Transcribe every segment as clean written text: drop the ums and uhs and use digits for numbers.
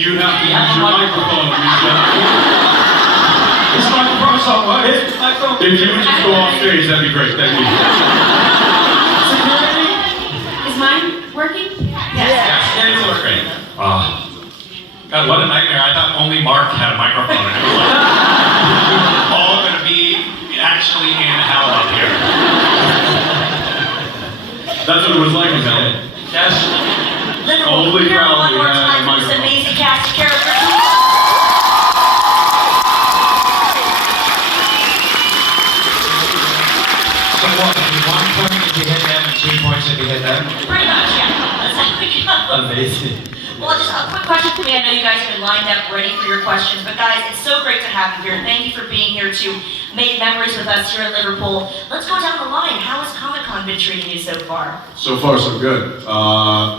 You have to use your microphone. This microphone's on what? If you would just go off stage, that'd be great. Thank you. Security? Is mine working? Yes, it's great. God, what a nightmare. I thought only Mark had a microphone. And it was like, we were all going to be actually in hell up here. That's what it was like, man. Yes. Liverpool, Holy here crowd, one more we had time a for this microphone. amazing cast of characters. So what, 1 point if you hit them and 2 points if you hit them? Pretty much, yeah. That's how we go. Amazing. Well, just a quick question for me. I know you guys have been lined up ready for your questions, but guys, it's so great to have you here. Thank you for being here to make memories with us here at Liverpool. Let's go down the line. How has Comic-Con been treating you so far? So far, so good.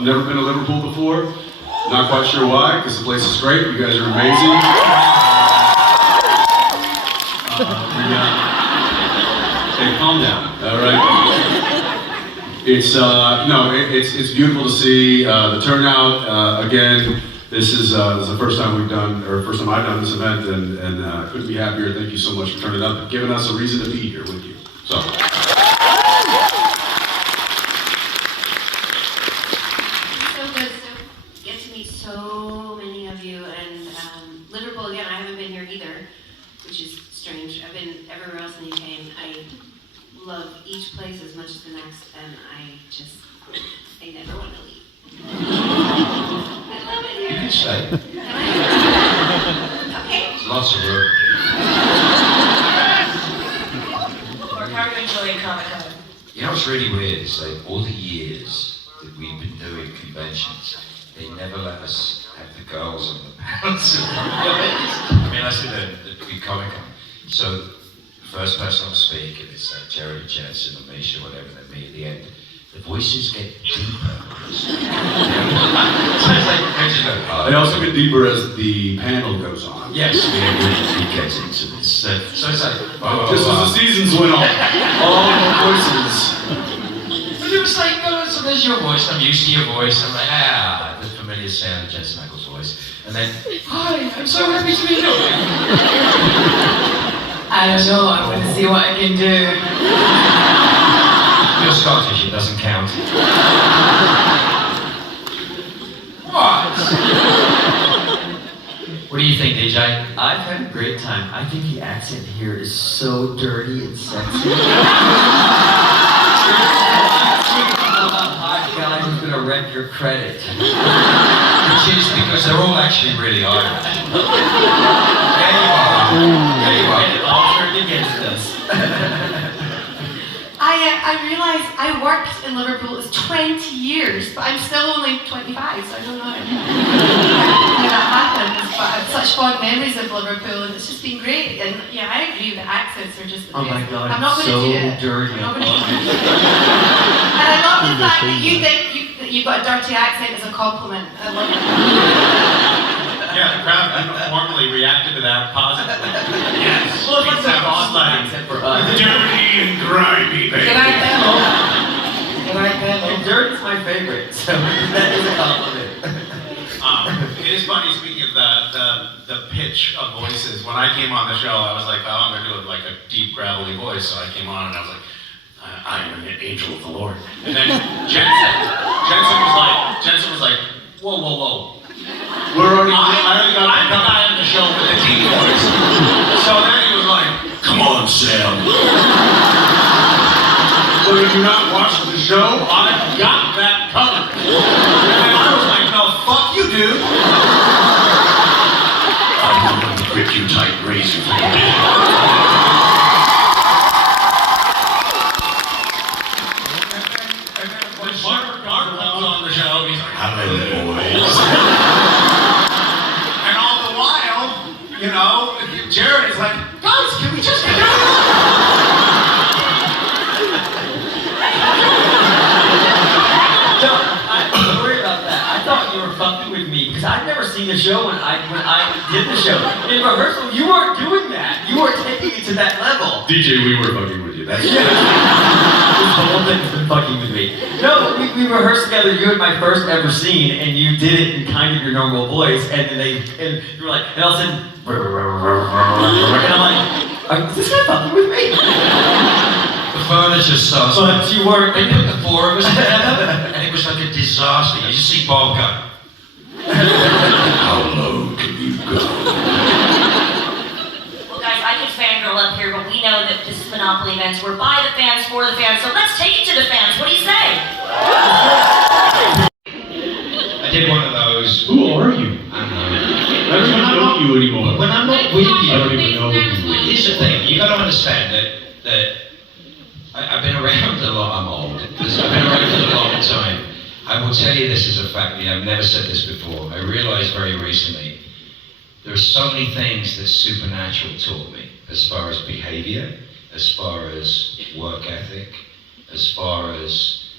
Never been to Liverpool before. Not quite sure why, because the place is great. You guys are amazing. Hey, calm down. All right. It's it's beautiful to see the turnout. Again, this is the first time we've done, or first time I've done this event, and couldn't be happier. Thank you so much for turning up and giving us a reason to be here with you. So. Get to meet so many of you, and Liverpool, again, I haven't been here either, which is strange. I've been everywhere else in the UK, and I love each place as much as the next, and I never want to leave. I love it You here. can stay. Okay. There's lots of room. Mark, how are you enjoying Comic-Con? You know what's really weird is like all the years that we've been doing conventions, they never let us have the girls on the panels. I mean, I said the big Comic Con. So the first person on speak, and it's Jerry Jensen or Misha, whatever they meet at the end, the voices get deeper. So it's like, They also get deeper as the panel goes on. yes, we get into this. So it's like, Just as the seasons went on, all the voices. But it was like, oh, so there's your voice, I'm used to your voice. I'm like, the familiar sound of Jensen Ackles' voice. And then, hi, I'm so happy to be here. I don't know, I'm gonna see what I can do. You're Scottish, it doesn't count. What? What do you think, DJ? I've had a great time. I think the accent here is so dirty and sexy. Hi guys, I'm gonna wreck your credit. Which is because they're all actually really Irish. There you are. There you are. It all turned against us. I realized I worked in Liverpool, it was 20 years, but I'm still only 25, so I don't know how that happened. But I have such fond memories of Liverpool, and it's just been great. And yeah, I agree, the accents are just the Oh my best. god, I'm not it's going so to do it. dirty. I'm not going to do it. And I love the fact that you think that you've got a dirty accent as a compliment. I love it. Yeah, the crowd normally reacted to that positively. Yes. Well, it's like the Boston like accent for us. Dirty and grimy, baby. Can I panel? Can I panel? Dirt's my favorite, so that is a compliment. It is funny, speaking of the pitch of voices, when I came on the show, I was like, oh, I'm going to do like a deep, gravelly voice, so I came on and I was like, I am an angel of the Lord. And then Jensen was like, whoa, whoa, whoa. I already got I'm the guy on the show with the deep voice. So then he was like, come on, Sam. So if you're not watching the show, I've got that covered. And I was like, no, fuck you, dude. I'm going to grip you tight, raise you from the dead. And then when Mark comes on the show, he's like, hello, boys. And all the while, you know, Jared is like, guys, can we just get Don't worry about that. I thought you were fucking with me because I'd never seen the show when I did the show. In rehearsal, you weren't doing that. You weren't taking it to that level. DJ, we were fucking with you. That's This whole thing's been fucking with me. No, we rehearsed together, you had my first ever scene, and you did it in kind of your normal voice, and you were like, and all of a sudden, and I'm like, is this guy fucking with me? The furniture starts. But you weren't. They put the four of us together, and it was like a disaster. You just see Bob go. How low can you go? Well, guys, I could fangirl up here, but we know that this is Monopoly events. We're by the fans, for the fans, so let's take it to the fans. What do you say? I did one of those. Who are you? I know. I don't even know you anymore. When I'm not with you, I don't even know who you are. here's the thing. You got to understand that I've been around a lot. I'm old. I've been around for a long time. I will tell you this as a fact. I've never said this before. I realized very recently there are so many things that supernatural taught me, as far as behavior, as far as work ethic, as far as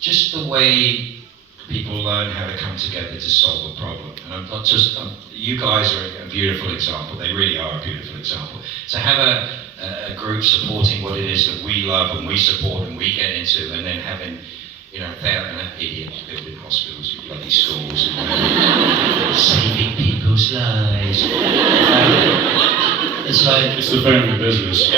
just the way people learn how to come together to solve a problem. And I'm not just, you guys are a beautiful example. They really are a beautiful example. To have a group supporting what it is that we love and we support and we get into, and then having, they're an idiot building hospitals, bloody schools, saving people's lives. It's the family business.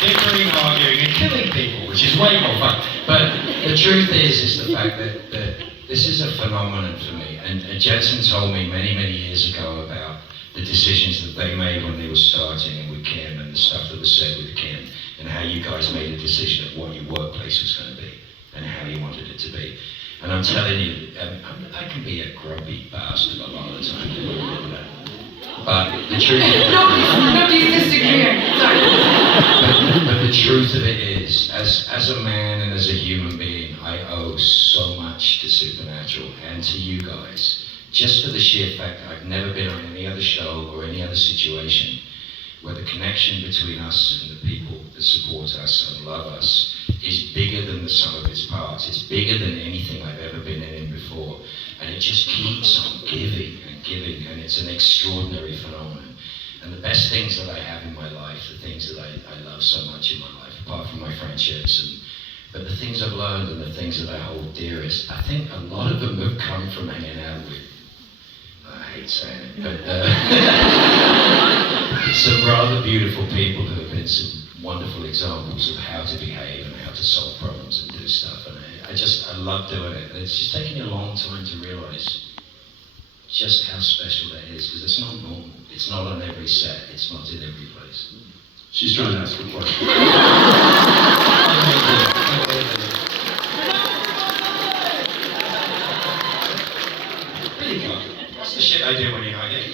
Bickering, arguing, and killing people, which is way more fun. But the truth is the fact that this is a phenomenon for me. And Jensen told me many, many years ago about the decisions that they made when they were starting, and with Kim, and the stuff that was said with Kim, and how you guys made a decision of what your workplace was going to be, and how you wanted it to be. And I'm telling you, I can be a grubby bastard a lot of the time. But the truth of it Nobody's disagreeing. Sorry. but the truth of it is, as a man and as a human being, I owe so much to Supernatural and to you guys. Just for the sheer fact that I've never been on any other show or any other situation where the connection between us and the people that support us and love us is bigger than the sum of its parts. It's bigger than anything I've ever been in before. And it just keeps on giving and giving, and it's an extraordinary phenomenon. And the best things that I have in my life, the things that I love so much in my life, apart from my friendships, but the things I've learned and the things that I hold dearest, I think a lot of them have come from hanging out with, I hate saying it, but some rather beautiful people who have been some wonderful examples of how to behave and how to solve problems and do stuff. And I love doing it. And it's just taken me a long time to realize just how special that is, because it's not normal. It's not on every set. It's not in every place. She's trying to ask a question. That's the shit I do when you're not here.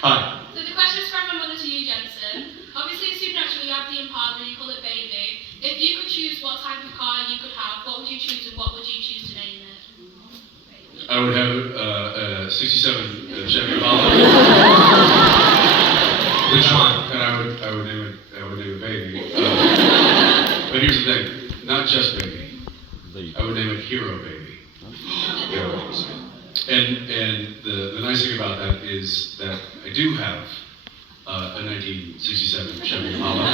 Hi. So the question is from my mother to you, Jensen. Obviously, in Supernatural, you have the Impala, you call it Baby. If you could choose what type of car you could have, what would you choose and what would you choose to name it? I would have a 67 Chevy Impala. Which one? And I would name it Baby. But here's the thing, not just Baby. I would name it Hero Baby. Hero Baby. And the nice thing about that is that I do have a 1967 Chevy Impala,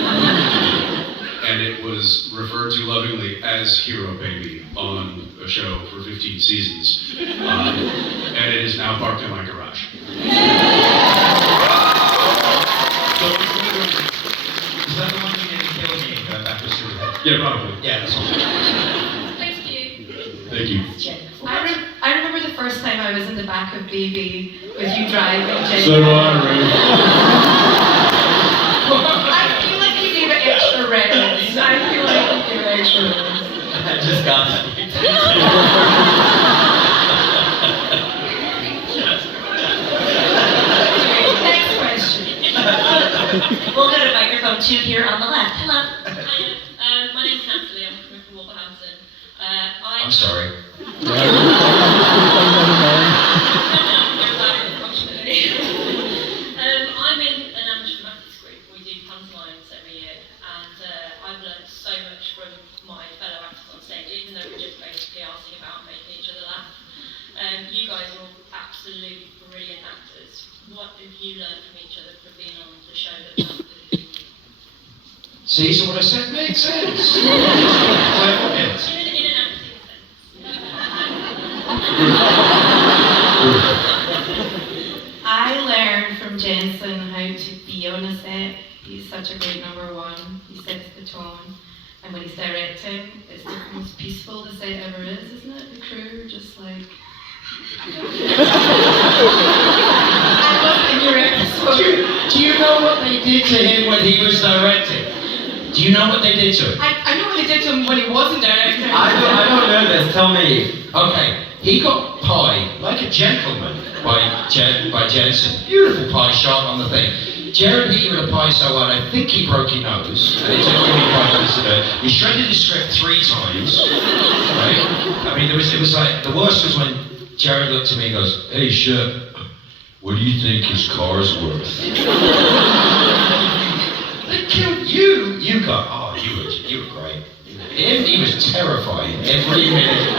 and it was referred to lovingly as Hero Baby on a show for 15 seasons, and it is now parked in my garage. Is that the one you didn't kill me and go backwards through the head? Yeah, probably. Yeah, that's all. Thank you. Thank you. I remember the first time I was in the back of BB with you driving. So do I, Ray. I feel like you gave it extra reverence. I feel like you gave it extra reverence. I just got that. Next question. We'll go to microphone 2 here on the left. Hello. Hi, my name's Natalie. I'm coming from Wolverhampton. I'm sorry. I'm in an amateur dramatics group. We do pantomimes every year, and I've learned so much from my fellow actors on stage, even though we're just basically asking about absolutely brilliant actors. What have you learned from each other from being on the show that was absolutely brilliant? See, so what I said makes sense. Clever hint. In an acting sense. I learned from Jensen how to be on a set. He's such a great number one. He sets the tone. And when he's directing, it's the most peaceful the set ever is, isn't it? The crew are just like... I was in your episode. Do you know what they did to him when he was directing? Do you know what they did to him? I know what they did to him when he wasn't directing. I don't know this. Tell me. Okay, he got pie like a gentleman by Jensen. Beautiful pie shot on the thing. Jared hit you with a pie so hard, I think he broke your nose. And it took him 5 minutes to do it. He shredded his script 3 times. Right? I mean, it was like, the worst was when Jared looked at me and goes, "Hey, Shep, what do you think his car's worth?" They killed you. You got, oh, you were great. Him, he was terrifying every minute.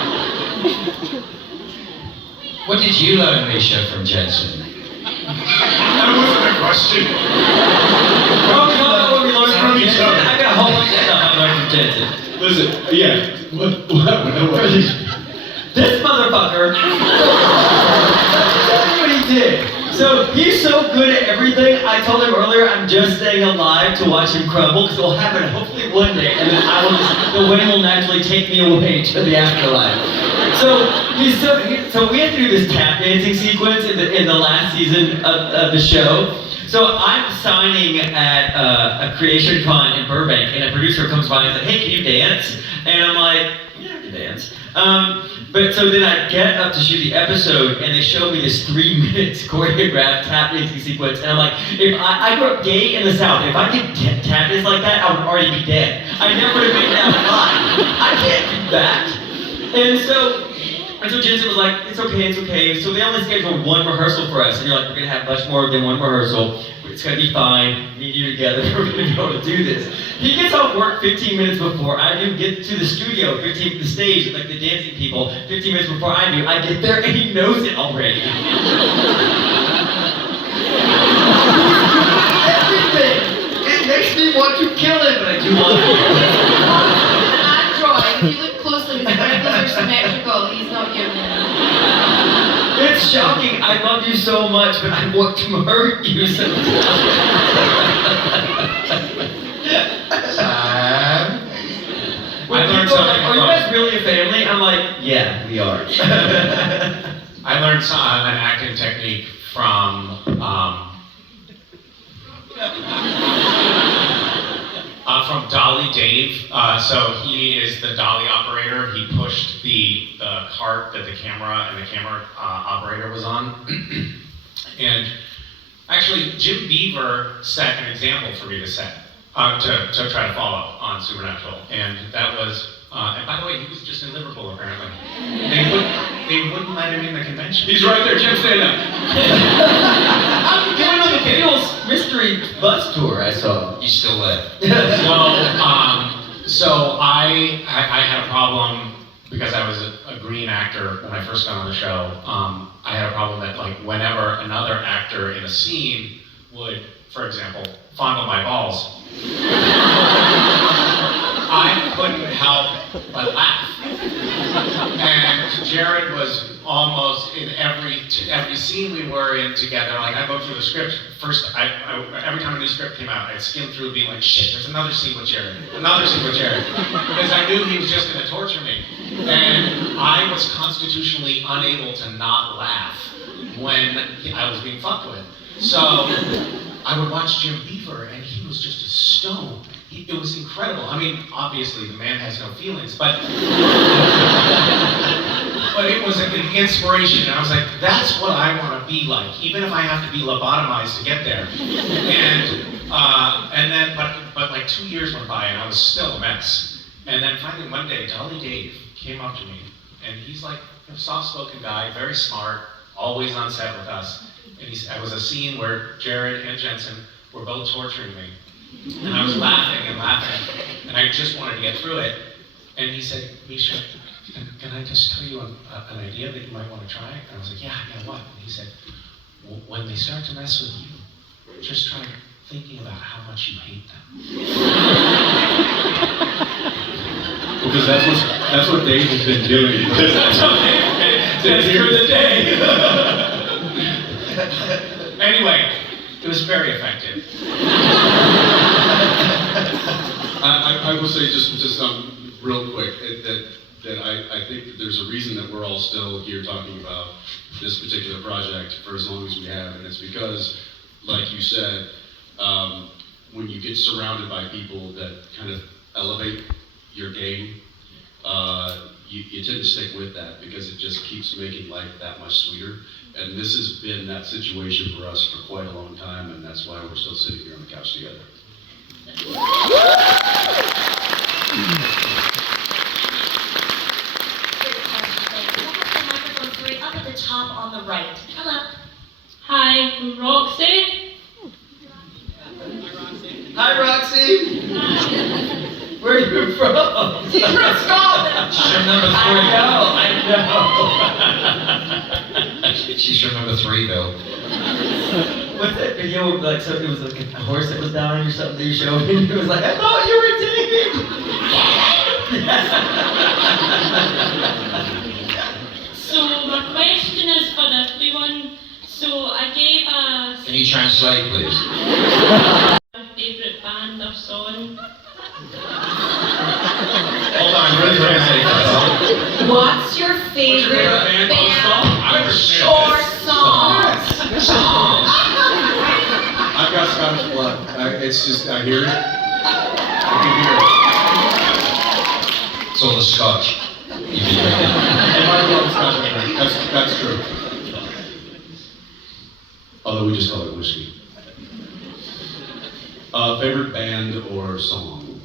What did you learn, Misha, from Jensen? That wasn't a question. What we learned from Jensen. I got a whole bunch of stuff I learned from Jensen. Listen, yeah. What? This motherfucker. That's what he did. So he's so good at everything. I told him earlier I'm just staying alive to watch him crumble because it'll happen hopefully one day, and then the wind will naturally take me away to the afterlife. So we had to do this tap dancing sequence in the last season of the show. So I'm signing at a creation con in Burbank, and a producer comes by and says, "Hey, can you dance?" And I'm like, "Yeah, I can dance." But so then I get up to shoot the episode, and they show me this 3 minutes choreographed tap dancing sequence, and I'm like, if I grew up gay in the South, if I did tap dance like that, I would already be dead. I never would have made that alive. I can't do that. And so Jensen was like, it's okay. So they only scheduled 1 rehearsal for us, and you're like, we're gonna have much more than 1 rehearsal. It's gonna be fine. Me and you together, we're gonna be able to do this. He gets off work 15 minutes before I do. Get to the studio, the stage, like the dancing people, 15 minutes before I do. I get there and he knows it already. Everything. It makes me want to kill him, but I do want to. I'm drawing. If you look closely, his wrinkles are symmetrical. He's not human. It's shocking. I love you so much, but I want to hurt you sometimes. When people are like, "Are you guys really a family?" I'm like, "Yeah, we are." I learned an acting technique from Dolly Dave. So he is the dolly operator. He pushed the cart that the camera operator was on. And actually, Jim Beaver set an example for me to set, to try to follow on Supernatural. And that was, and by the way, he was just in Liverpool apparently. They wouldn't let him in the convention. He's right there, Jim, stand up. I'm going on the Beatles mystery bus tour I saw. You still there? So I had a problem because I was a green actor when I first got on the show. I had a problem that like whenever another actor in a scene would, for example, fondle my balls, I couldn't help but laugh. And Jared was almost in every scene we were in together. Like I go through the script first. Every time a new script came out, I'd skim through, being like, "Shit, there's another scene with Jared, because I knew he was just going to torture me. And I was constitutionally unable to not laugh when I was being fucked with. So I would watch Jim Beaver, and he was just a stone. It was incredible. I mean, obviously the man has no feelings, but it was an inspiration. And I was like, that's what I want to be like, even if I have to be lobotomized to get there. And then, but like 2 years went by, and I was still a mess. And then finally one day, Dolly Dave came up to me, and he's like a soft-spoken guy, very smart, always on set with us. And it was a scene where Jared and Jensen were both torturing me. And I was laughing and laughing, and I just wanted to get through it. And he said, "Misha, can I just tell you an idea that you might want to try?" And I was like, yeah, what? And he said, when they start to mess with you, just try thinking about how much you hate them. Because that's what Dave has been doing. That's for the day. Anyway, it was very effective. I will say just real quick that I think that there's a reason that we're all still here talking about this particular project for as long as we have, and it's because, like you said, when you get surrounded by people that kind of elevate your game, you tend to stick with that because it just keeps making life that much sweeter. And this has been that situation for us for quite a long time, and that's why we're still sitting here on the couch together. Microphone 3 up at the top on the right. Hello. Hi, I'm Roxy. Hi, Roxy. Where are you from? She's from Scotland. She's from number 3. I know. She's from number 3, Bill. What's that video of, like, so it was like a horse that was dying or something that you showed me, and it was like, I thought you were David! So my question is for everyone. So I gave a Can you translate, please? favourite band or song. Hold on, really translate that. What's your favorite band or song? I've got Scottish blood. It's just, I hear it. I can hear it. It's all the Scotch. You've been drinking. And I love Scottish drink. That's true. Although we just call it whiskey. Favorite band or song?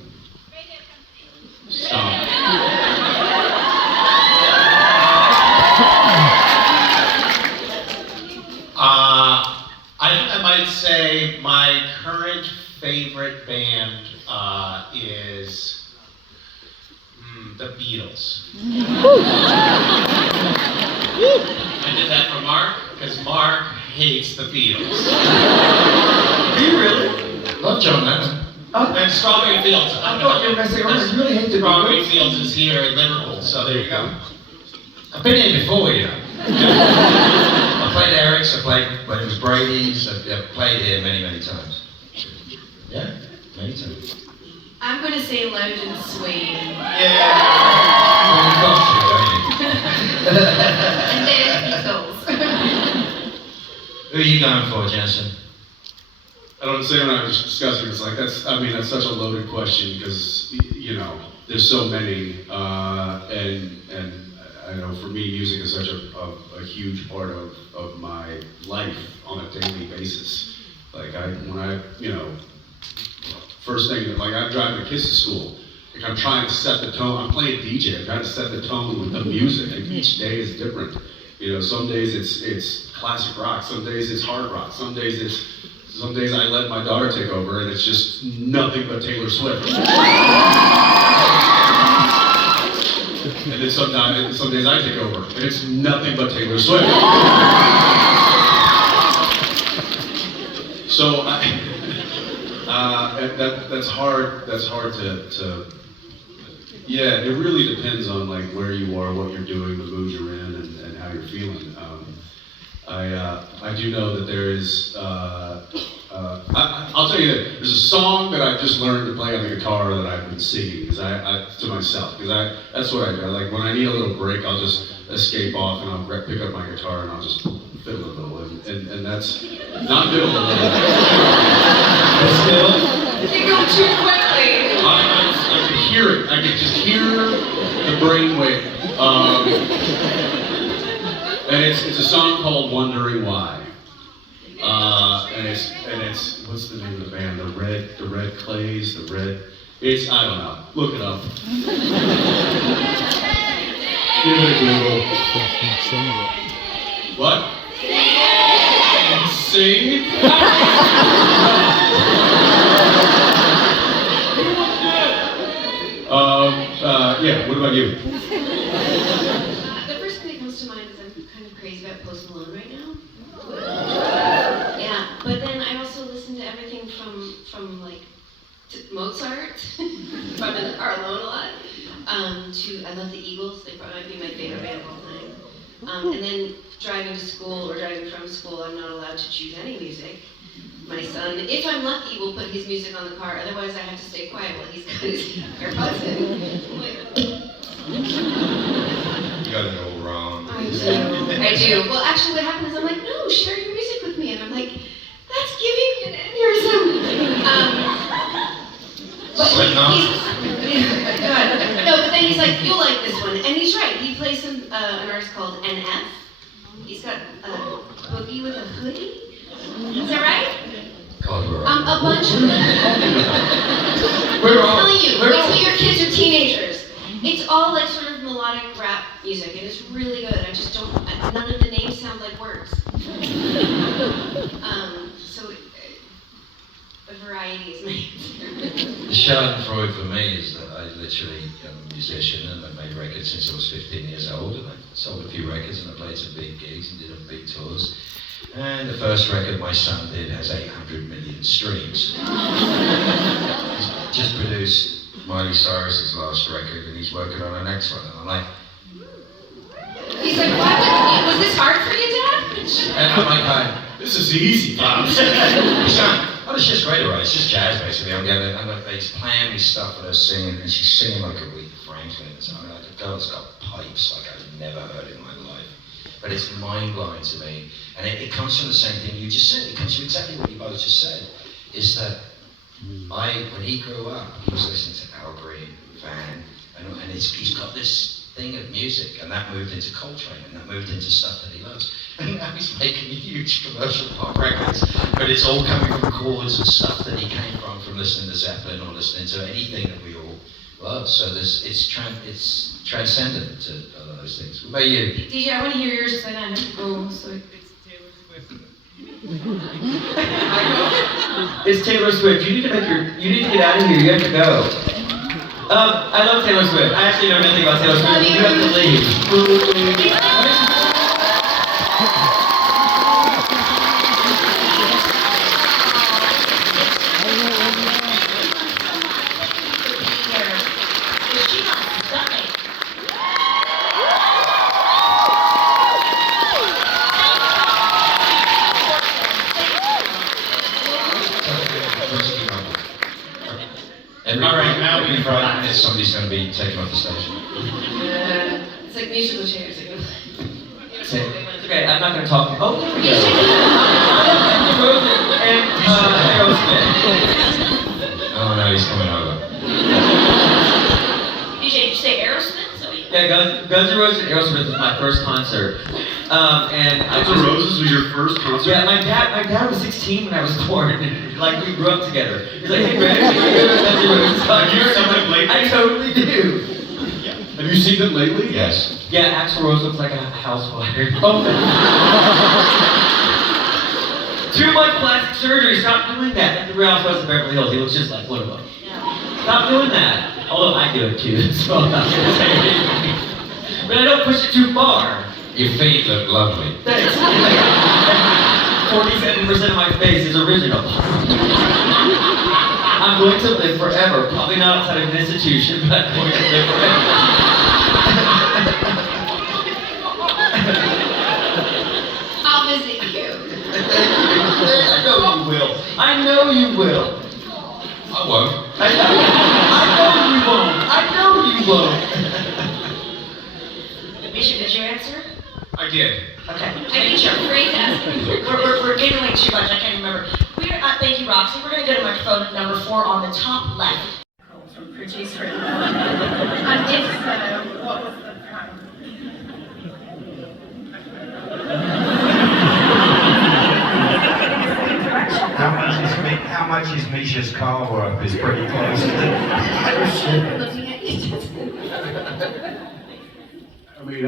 Stop. I might say my current favorite band is the Beatles. I did that for Mark because Mark hates the Beatles. Do you really? Love John Lennon. And Strawberry Fields. I thought you were going to say, oh, you really hate the Strawberry Beatles. Fields is here in Liverpool, so there you go. I've been here before, you know. I played Eric's, I played when it was Brady's, I've played here many, many times. Yeah, many times. I'm going to say Loud and Sway. Well, you've got to, don't you? And then Beatles. Who are you going for, Jensen? I don't say when I was discussing, it's like, that's such a loaded question because, you know, there's so many, and I know for me, music is such a huge part of my life on a daily basis. Like first thing, like I'm driving the kids to school, like I'm trying to set the tone, I'm playing DJ, I'm trying to set the tone with the music, and each day is different. You know, some days it's classic rock, some days it's hard rock, some days I let my daughter take over and it's just nothing but Taylor Swift. And then some days I take over and it's nothing but Taylor Swift. So that's hard to, yeah, it really depends on like where you are, what you're doing, the mood you're in, and how you're feeling. I do know that there is, I'll tell you that there's a song that I've just learned to play on the guitar that I've been singing to myself, because that's what I do. Like when I need a little break, I'll just escape off and I'll pick up my guitar and I'll just fiddle a little, and that's not fiddle a little. You go too quickly. I can hear it. I can just hear the brainwave. And it's a song called "Wondering Why." And it's what's the name of the band? The Red Clays, it's, I don't know. Look it up. Give it a Google. What? Sing? Yeah, what about you? The first thing that comes to mind is I'm kind of crazy about Post Malone right now. from like Mozart, if I'm in the car alone a lot, to I love the Eagles. They probably might be my favorite band of all time. And then driving to school or driving from school, I'm not allowed to choose any music. My son, if I'm lucky, will put his music on the car. Otherwise, I have to stay quiet while he's got his AirPods in. You got it all wrong. I do. Well, actually, what happened is I'm like, no, share your music with me, and I'm like, that's giving me an aneurysm. But no, but then he's like, you'll like this one, and he's right. He plays an artist called NF. He's got a boogie with a hoodie. Is that right? God, we're right. A bunch of them. I'm telling you, wait till your kids are teenagers. It's all like sort of melodic rap music, and it's really good. I just don't, none of the names sound like words. So a variety is made. The Schadenfreude for me is that I literally am a musician and I've made records since I was 15 years old, and I sold a few records and I played some big gigs and did some big tours. And the first record my son did has 800 million streams. He's just produced Miley Cyrus's last record and he's working on the next one, and I'm like, He's like, what? Was this hard for you, Dad? and I'm like, this is easy, Pops. He's going, oh, it's just great, right? It's just jazz, basically. He's playing me stuff with her singing, and she's singing like Aretha Franklin or something. Like a girl's got pipes like I've never heard in my life. But it's mind-blowing to me. And it comes from the same thing you just said. It comes from exactly what you both just said. Is that when he grew up, he was listening to Al Green, Van, and he's got this thing of music, and that moved into Coltrane, and that moved into stuff that he loves. And now he's making huge commercial pop records, but it's all coming from chords and stuff that he came from listening to Zeppelin or listening to anything that we all love. So it's transcendent to a lot of those things. What about you? DJ, I want to hear yours because I have to go. So It's Taylor Swift. You need to get out of here. You have to go. I love Taylor Swift. I actually know nothing about Taylor Swift. You have to leave. Alright, now we for 5 minutes somebody's going to be taken off the stage. It's like musical chairs. It's okay, I'm not going to talk. Oh, there we go. And Aerosmith. Oh no, he's coming over. DJ, did you say Aerosmith? Yeah, Guns N' Roses and Aerosmith was my first concert. And Guns N' Roses was your first concert? Yeah, my dad was 16 when I was born. Like, we grew up together. He's like, hey, Brad, you go to Guns N' Roses concert? Have you seen them lately? I totally do. Have you seen them lately? Yes. Yeah, Axl Rose looks like a housewife. Too much plastic surgery, stop doing that. Like the Real Housewives of Beverly Hills, he looks just like one of them. Stop doing that. Although I do it too, so I'm not gonna say anything. But I don't push it too far. Your feet look lovely. 47% of my face is original. I'm going to live forever. Probably not outside of an institution, but I'm going to live forever. I'll visit you. I know you will. I know you will. I won't. I know you won't. I know you won't. Misha, did you answer? I did. Okay. I think you're great at it. We're giggling too much, I can't remember. Thank you, Roxy. We're going to go to microphone number 4 on the top left. From producer. And what was the problem? How much is Misha's car worth is pretty close to Looking at you. I mean,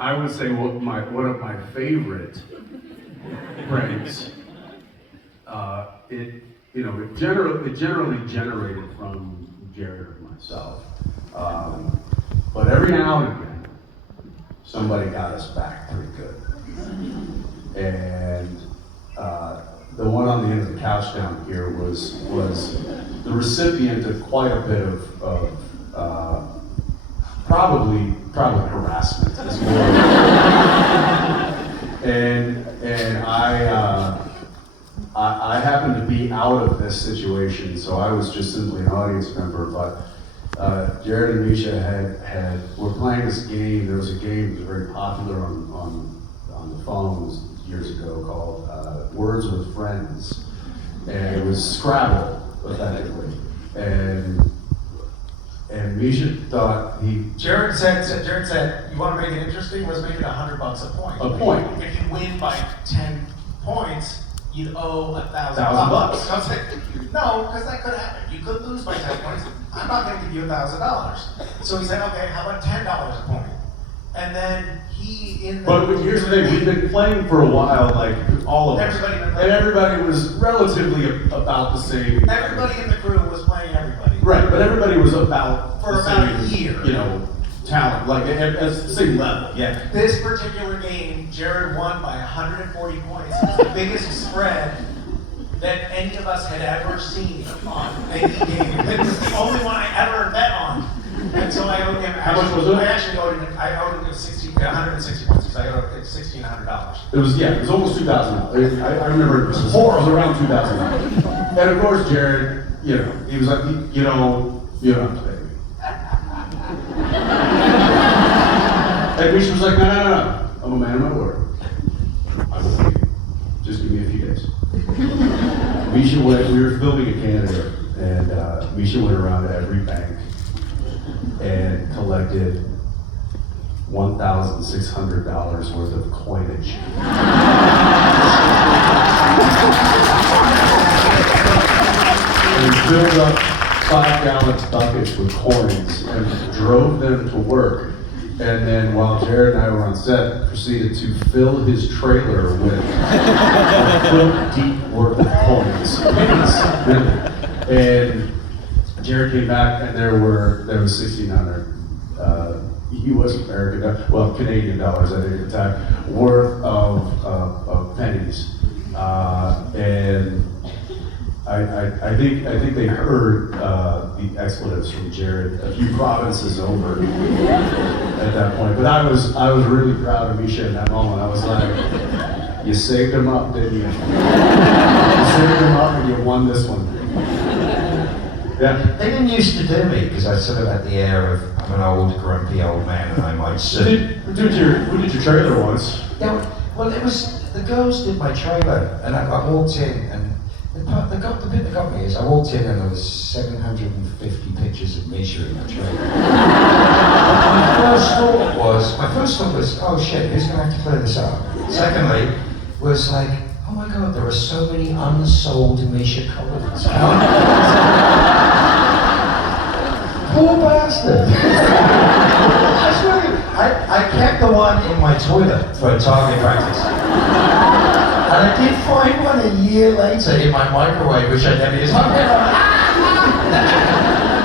I would say one of my favorite pranks. It generally generated from Jared or myself. But every now and again, somebody got us back pretty good. And the one on the end of the couch down here was the recipient of quite a bit of probably harassment as well. and I happened to be out of this situation, so I was just simply an audience member. But Jared and Misha were playing this game. There was a game that was very popular on the phones years ago called Words with Friends, and it was Scrabble effectively. And Misha thought Jared said, you want to make it interesting? Let's make it $100 a point. A point. If you win by 10 points, you'd owe $1,000. $1,000. I was like, no, because that could happen. You could lose by 10 points. I'm not going to give you $1,000. So he said, okay, how about $10 a point? And then But here's the thing, we've been playing for a while, like all of us. And everybody was relatively about the same. Everybody in the crew was playing everybody. Right, but everybody was about For the about a same, year. you know, talent, like at the same level, yeah. This particular game, Jared won by 140 points. It was the biggest spread that any of us had ever seen on any game. It was the only one I ever bet on. And so I owed him. How much was it? I actually owed him 160 points. I owed him $1,600. It was almost $2,000. I remember it was around $2,000. And of course, Jared, he was like, you don't have to pay me. And Misha was like, no, I'm a man of my word. I will pay you. Just give me a few days. Misha we were filming in Canada, and Misha went around to every bank and collected $1,600 worth of coinage. And filled up 5-gallon buckets with coins and drove them to work. And then while Jared and I were on set, proceeded to fill his trailer with a foot deep worth of coins. And Jared came back, and there was 1,600 U.S. Canadian dollars, I think at the time, worth of pennies. And I think they heard the expletives from Jared a few provinces over at that point. But I was really proud of Misha in that moment. I was like, you saved him up, didn't you? You saved him up, and you won this one. Yeah. They didn't used to do me because I sort of had the air of I'm an old, grumpy old man and I might sue. We did your trailer once. Yeah, well, it was the girls did my trailer, and I walked in, and the bit that got me is I walked in and there was 750 pictures of Misha in my trailer. My first thought was, oh shit, who's going to have to clear this up? Secondly, was like, oh my god, there are so many unsold Misha colonies. Poor bastard. I swear to you, I kept the one in my toilet for target practice. And I did find one a year later in my microwave, which I never used.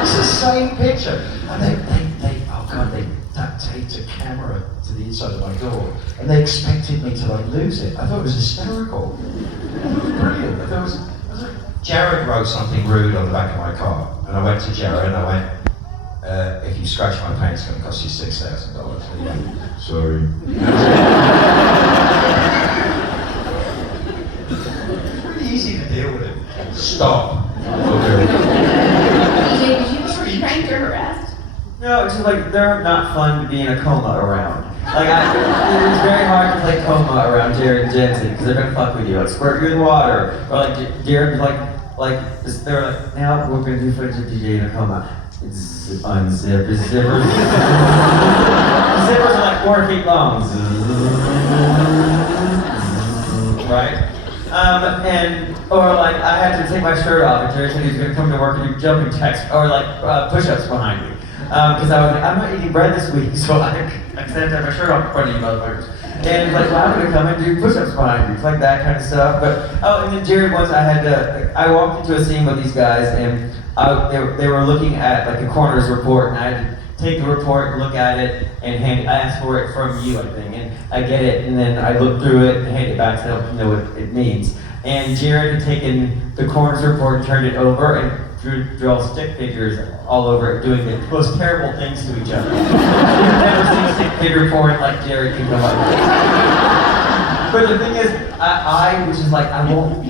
It's the same picture. And they duct taped a camera to the inside of my door, and they expected me to lose it. I thought it was hysterical. It was brilliant. I thought it was Jared wrote something rude on the back of my car, and I went to Jared and I went, if you scratch my paint, it's going to cost you $6,000. Sorry. It's really easy to deal with it. Stop. Okay. DJ, did you ever be pranked or harassed? No, it's just like they're not fun to be in a coma around. Like it's very hard to play coma around Jared and Jensen because they're gonna fuck with you, like squirt you in water, or like Jared they're like, now we're gonna do footage of DJ in a coma. Unzip his zippers. Zippers are like 4 feet long. Right? Or like I had to take my shirt off and Jerry said he was gonna come to work and do jumping jacks or like push-ups behind me. Because I was like, I'm not eating bread this week, so I had to have my shirt off in front of you motherfuckers. And like, well, I'm gonna come and do push-ups behind you, like that kind of stuff. But and then Jared once I walked into a scene with these guys and they were looking at like a coroner's report and I had to take the report, look at it, and I ask for it from you, I think, and I get it, and then I look through it and hand it back so I don't know what it means. And Jared had taken the coroner's report and turned it over and drew all stick figures all over it, doing the most terrible things to each other. You've never seen a stick figure porn like Jared can come up with. But the thing is, I was just like, I won't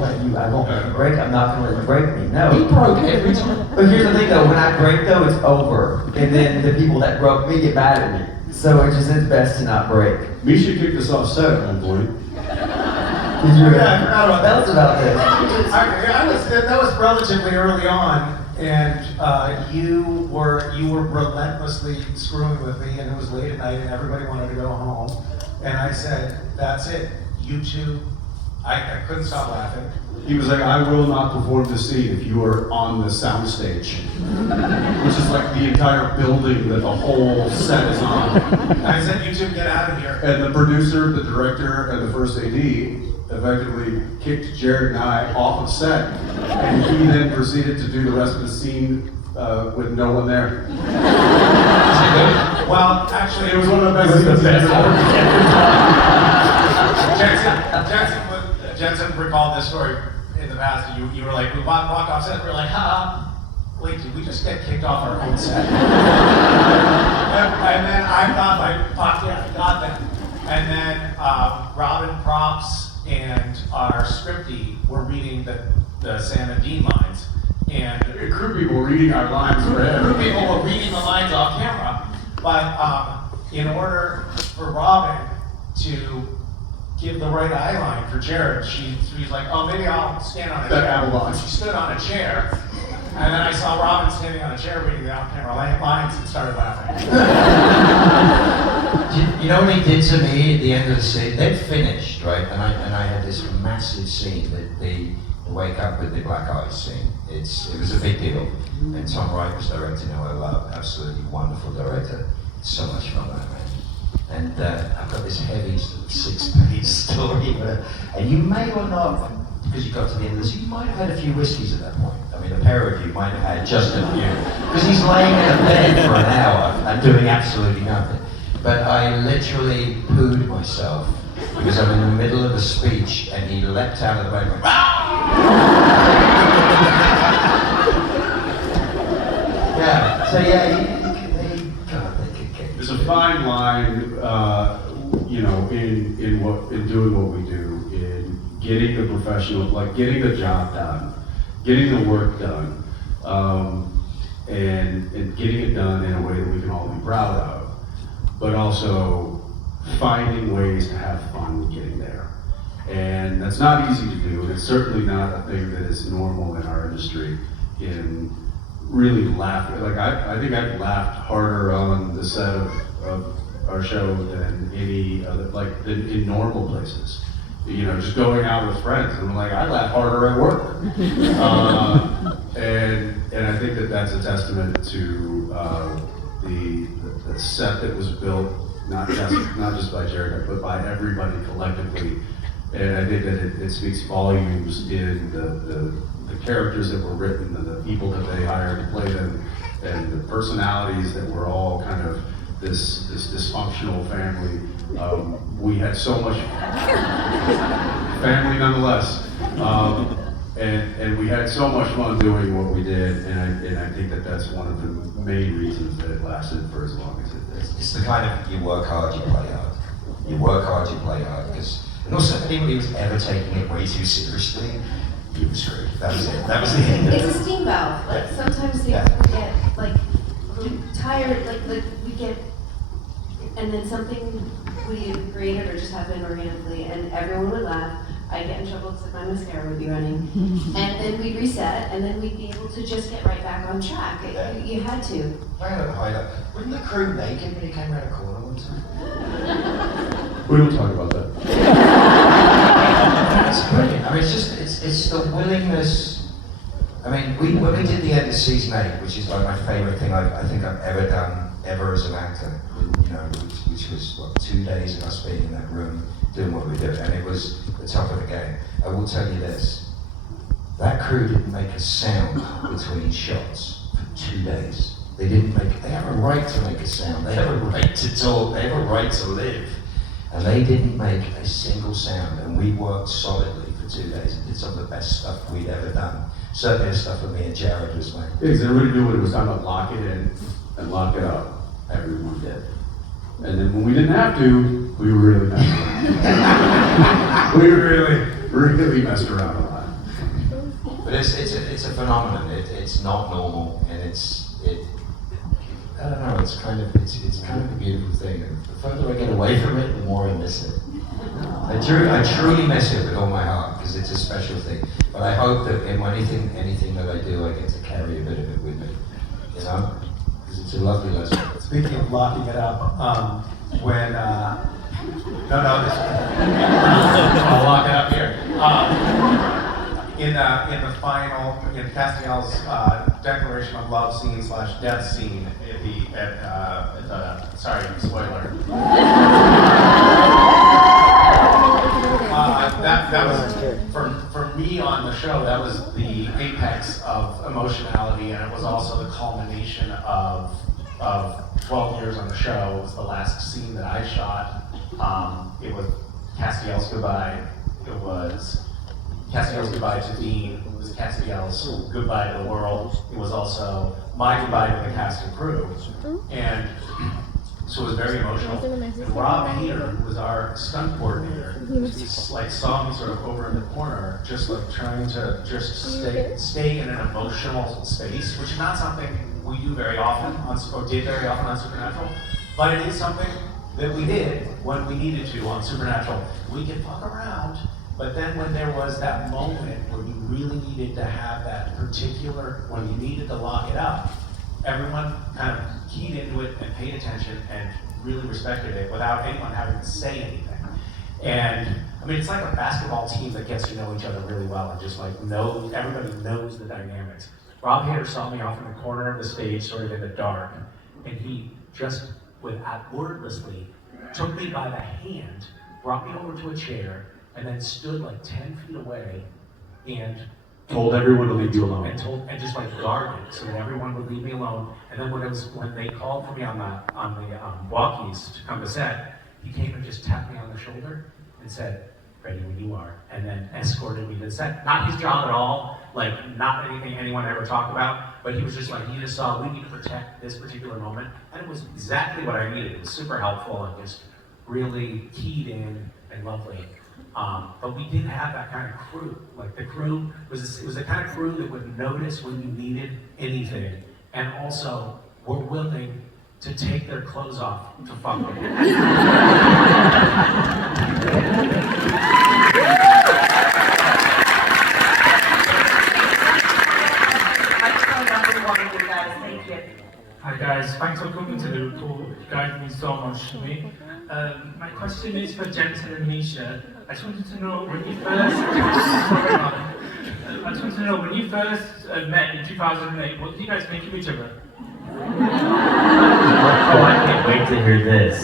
let you break. I'm not gonna let you break me. No. He broke every time. But here's the thing though, when I break though, it's over. And then the people that broke me get mad at me. So it just is best to not break. Misha kicked us off set at one point. Did you? Yeah, I forgot about Tell us about this. that was relatively early on, and you were relentlessly screwing with me, and it was late at night, and everybody wanted to go home, and I said, "That's it, you two." I couldn't stop laughing. He was like, I will not perform this scene if you are on the soundstage. Which is like the entire building that the whole set is on. I said, "You two get out of here." And the producer, the director, and the first AD effectively kicked Jared and I off of set. And he then proceeded to do the rest of the scene with no one there. Well, actually, It was one of the best scenes ever. Jensen recalled this story in the past, and you were like, we walked off set, and we were like, wait, did we just get kicked off our own set? and then I thought, fuck yeah, I got that. And then Robin Props and our scriptie were reading the Sam and Dean lines, and Crew people were reading our lines for him. people were reading the lines off camera, but in order for Robin to give the right eye line for Jared, she's like, oh, maybe I'll stand on a chair. She stood on a chair, and then I saw Robin standing on a chair reading the off-camera lines and started laughing. You know what he did to me at the end of the scene? They'd finished, right? And I had this massive scene that the wake up with the black eyes scene. It was a big deal. And Tom Wright was directing, who I love, absolutely wonderful director. So much fun, that man. And I've got this heavy 6-page story, and you may or not, because you got to the end of this, you might have had a few whiskeys at that point. I mean, a pair of you might have had just a few, because he's laying in a bed for an hour and doing absolutely nothing. But I literally pooed myself because I'm in the middle of a speech and he leapt out of the bed and went, yeah, so yeah, they could get. There's a fine line, in doing what we do, in getting the professional, like getting the job done, getting the work done, and getting it done in a way that we can all be proud of, but also finding ways to have fun getting there. And that's not easy to do, and it's certainly not a thing that is normal in our industry. In really laughing, like I think I've laughed harder on the set of our show than any other, than in normal places. Just going out with friends, and I'm like, I laugh harder at work. And I think that that's a testament to the set that was built, not just by Jared, but by everybody collectively. And I think that it speaks volumes in the characters that were written, and the people that they hired to play them, and the personalities that were all kind of this dysfunctional family. We had so much family nonetheless, and we had so much fun doing what we did, and I think that that's one of the main reasons that it lasted for as long as it did. It's the kind of, you work hard, you play hard. You work hard, you play hard. And also, if anybody was ever taking it way too seriously, you were screwed. That was it. That was the end of it. It's a steam valve. Like sometimes things we get tired, we get, and then something we created or just happened organically, and everyone would laugh. I'd get in trouble because my mascara would be running, and then we'd reset, and then we'd be able to just get right back on track. You had to. Wasn't the crew naked when you came around a corner one time? We don't talk about that. It's brilliant. I mean, it's the willingness. I mean, when we did the end of season 8, which is like my favorite thing I think I've ever done, ever as an actor, which was, 2 days of us being in that room doing what we did, and it was the top of the game. I will tell you this, that crew didn't make a sound between shots for 2 days. They didn't make, they have a right to make a sound, they have a right to talk, they have a right to live. And they didn't make a single sound, and we worked solidly for 2 days and did some of the best stuff we'd ever done. Certainly the stuff with me and Jared was made. Yeah, because everybody knew when it was time to lock it in and lock it up. Everyone did. And then when we didn't have to, we really messed around. We really messed around a lot. But it's a phenomenon. It's not normal, and I don't know. It's kind of a beautiful thing. And the further I get away from it, the more I miss it. I truly miss it with all my heart because it's a special thing. But I hope that in anything that I do, I get to carry a bit of it with me. You know, because it's a lovely lesson. Speaking of locking it up, when I'll lock it up here. In the final, in Castiel's declaration of love scene / death scene at the sorry, spoiler. That was for me on the show. That was the apex of emotionality, and it was also the culmination of 12 years on the show. It was the last scene that I shot. It was Castiel's goodbye. It was Castiel's goodbye to Dean. It was Castiel's goodbye to the world. It was also my goodbye to the cast and crew. And so it was very emotional. And Rob Hader, who was our stunt coordinator, like saw me sort of over in the corner, just like trying to just stay in an emotional space, which is not something we do very often or did very often on Supernatural, but it is something that we did when we needed to on Supernatural. We could fuck around, but then when there was that moment where you really needed to have that particular, when you needed to lock it up, everyone kind of keyed into it and paid attention and really respected it without anyone having to say anything. And I mean, it's like a basketball team that gets to know each other really well and just like everybody knows the dynamics. Rob Hader saw me off in the corner of the stage, sort of in the dark, and he just, wordlessly, took me by the hand, brought me over to a chair, and then stood like 10 feet away and Told everyone to leave you alone. and just like guarded so that everyone would leave me alone. And then when they called for me on the walkies to come to set, he came and just tapped me on the shoulder and said, "Ready when you are," and then escorted me to the set. Not his job at all, like not anything anyone ever talked about, but he was just like, he just saw we need to protect this particular moment, and it was exactly what I needed. It was super helpful and just really keyed in and lovely. But we did have that kind of crew. Like the crew it was the kind of crew that would notice when you needed anything, and also were willing to take their clothes off to fuck with you. Hi guys, thanks for coming to Liverpool. You guys mean so much to me. My question is for Jensen and Misha. I just wanted to know when you first met in 2008, what did you guys think of each other? Oh, I can't wait to hear this.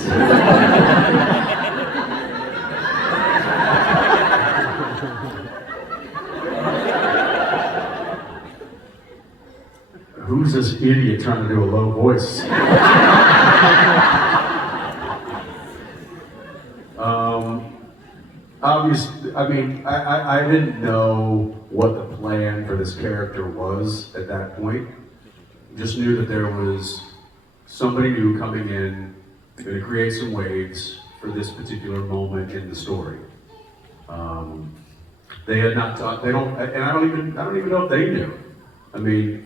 Who's this idiot trying to do a low voice? Obviously, I mean, I didn't know what the plan for this character was at that point. Just knew that there was somebody new coming in, going to create some waves for this particular moment in the story. They had not taught, they don't, and I don't even know if they knew. I mean,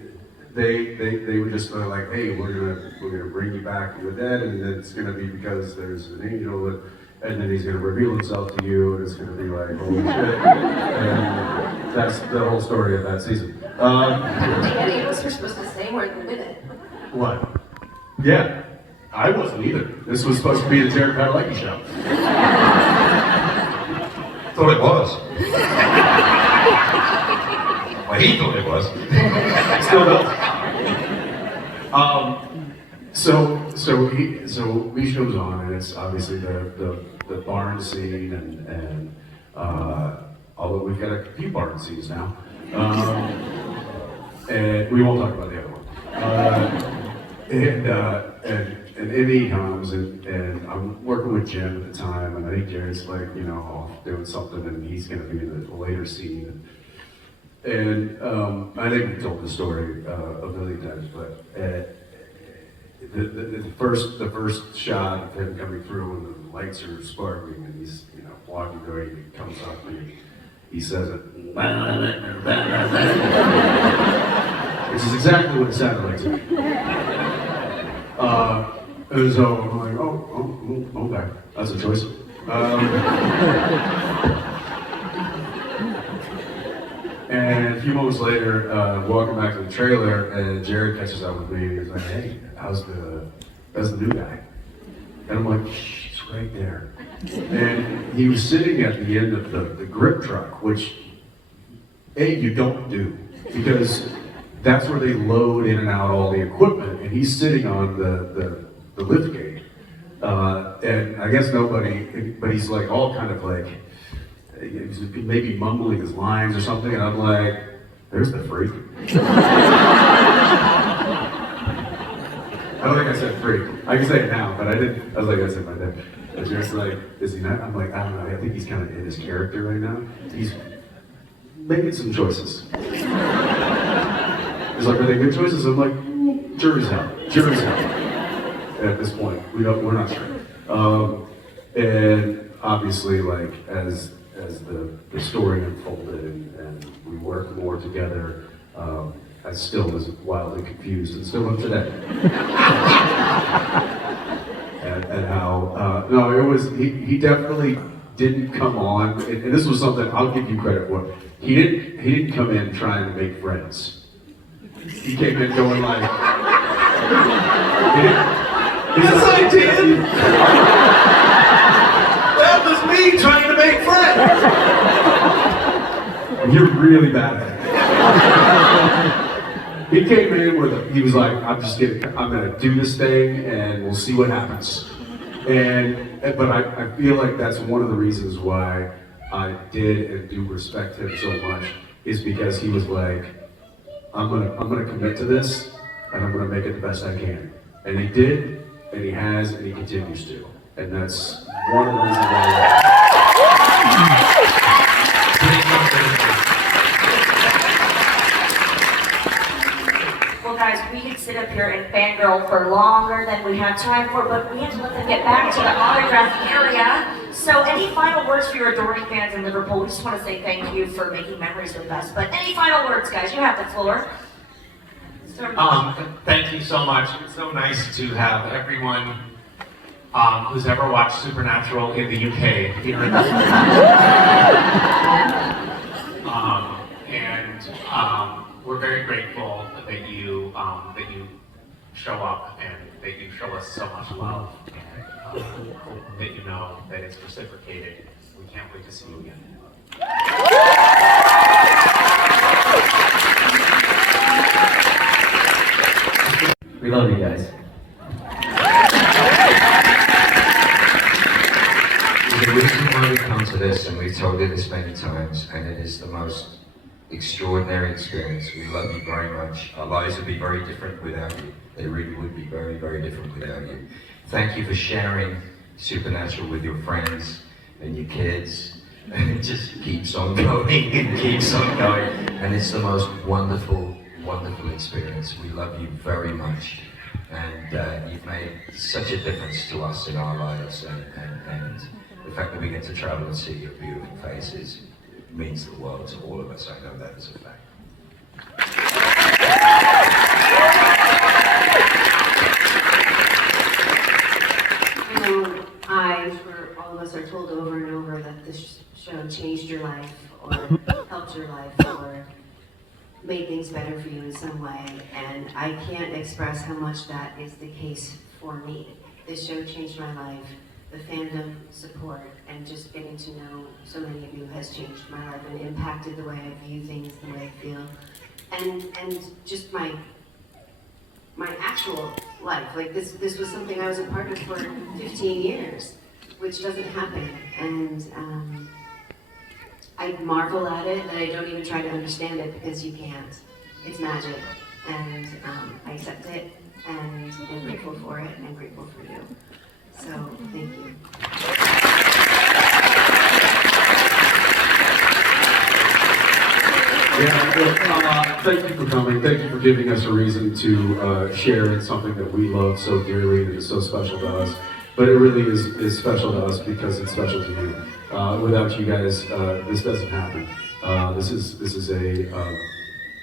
they were just like, hey, we're gonna bring you back from the dead, and then it's gonna be because there's an angel that, and then he's gonna reveal himself to you, and it's gonna be like, holy shit. And that's the whole story of that season. I don't think any of us were supposed to say we're with it. What? Yeah, I wasn't either. This was supposed to be the Jared Padalecki show. Thought it was. Well, he thought it was. Still does. So Leash goes on, and it's obviously the barn scene, and although we've got a few barn scenes now, and we won't talk about the other one. and Emmy comes, and I'm working with Jim at the time, and I think Jared's like, you know, off doing something, and he's going to be in the later scene. And I think we told the story a million times, but the first shot of him coming through, and the lights are sparkling, and he's, you know, walking through, and he comes up, and he says it, which is exactly what it sounded like to me. And so I'm like, oh, okay, that's a choice. And a few moments later, walking back to the trailer, and Jared catches up with me, and he's like, hey, how's the new guy? And I'm like, she's right there. And he was sitting at the end of the grip truck, which, you don't do, because that's where they load in and out all the equipment, and he's sitting on the lift gate. And I guess nobody, but he's like all kind of like, he's maybe mumbling his lines or something, and I'm like, there's the freak. I don't think I said freak. I can say it now, but I didn't. I was like, I said my dad. And Jared's like, is he not? I'm like, I don't know. I think he's kind of in his character right now. He's making some choices. He's like, are they good choices? I'm like, jury's out. Jury's out. At this point, we're not sure. And obviously, like as the story unfolded and we worked more together, I still was wildly confused and still am today. and how, no, it was, he definitely didn't come on, and this was something I'll give you credit for. He didn't come in trying to make friends. He came in going like, yes I did! That was me trying to make friends! You're really bad at it. He came in he was like, I'm gonna do this thing and we'll see what happens. But I feel like that's one of the reasons why I did and do respect him so much, is because he was like, I'm gonna commit to this and I'm gonna make it the best I can. And he did, and he has, and he continues to. And that's one of the reasons why Well, guys, we could sit up here and fangirl for longer than we have time for, but we have to let them get back to the autograph area. So, any final words for your adoring fans in Liverpool? We just want to say thank you for making memories with us. But any final words, guys? You have the floor. Thank you so much. It's so nice to have everyone who's ever watched Supernatural in the UK here in we're very grateful that you show up and that you show us so much love, and that you know that it's reciprocated. We can't wait to see you again. We love you guys. The reason why we come to this, and we've told you this many times, and it is the most extraordinary experience. We love you very much. Our lives would be very different without you. They really would be very, very different without you. Thank you for sharing Supernatural with your friends and your kids. And it just keeps on going and keeps on going. And it's the most wonderful, wonderful experience. We love you very much. And you've made such a difference to us in our lives. And the fact that we get to travel and see your beautiful faces means the world to all of us. I know that is a fact. All of us are told over and over that this show changed your life, or helped your life, or made things better for you in some way, and I can't express how much that is the case for me. This show changed my life. The fandom support and just getting to know so many of you has changed my life and impacted the way I view things, the way I feel, and just my actual life. Like this was something I was a part of for 15 years, which doesn't happen, and I marvel at it, and I don't even try to understand it because you can't. It's magic, and I accept it, and I'm grateful for it, and I'm grateful for you. So, thank you. Yeah, well, thank you for coming. Thank you for giving us a reason to share in something that we love so dearly and is so special to us. But it really is special to us because it's special to you. Without you guys, this doesn't happen. This is a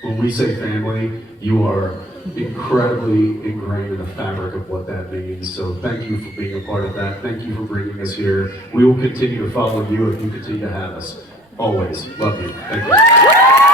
when we say family, you are incredibly ingrained in the fabric of what that means. So thank you for being a part of that. Thank you for bringing us here. We will continue to follow you if you continue to have us. Always. Love you. Thank you.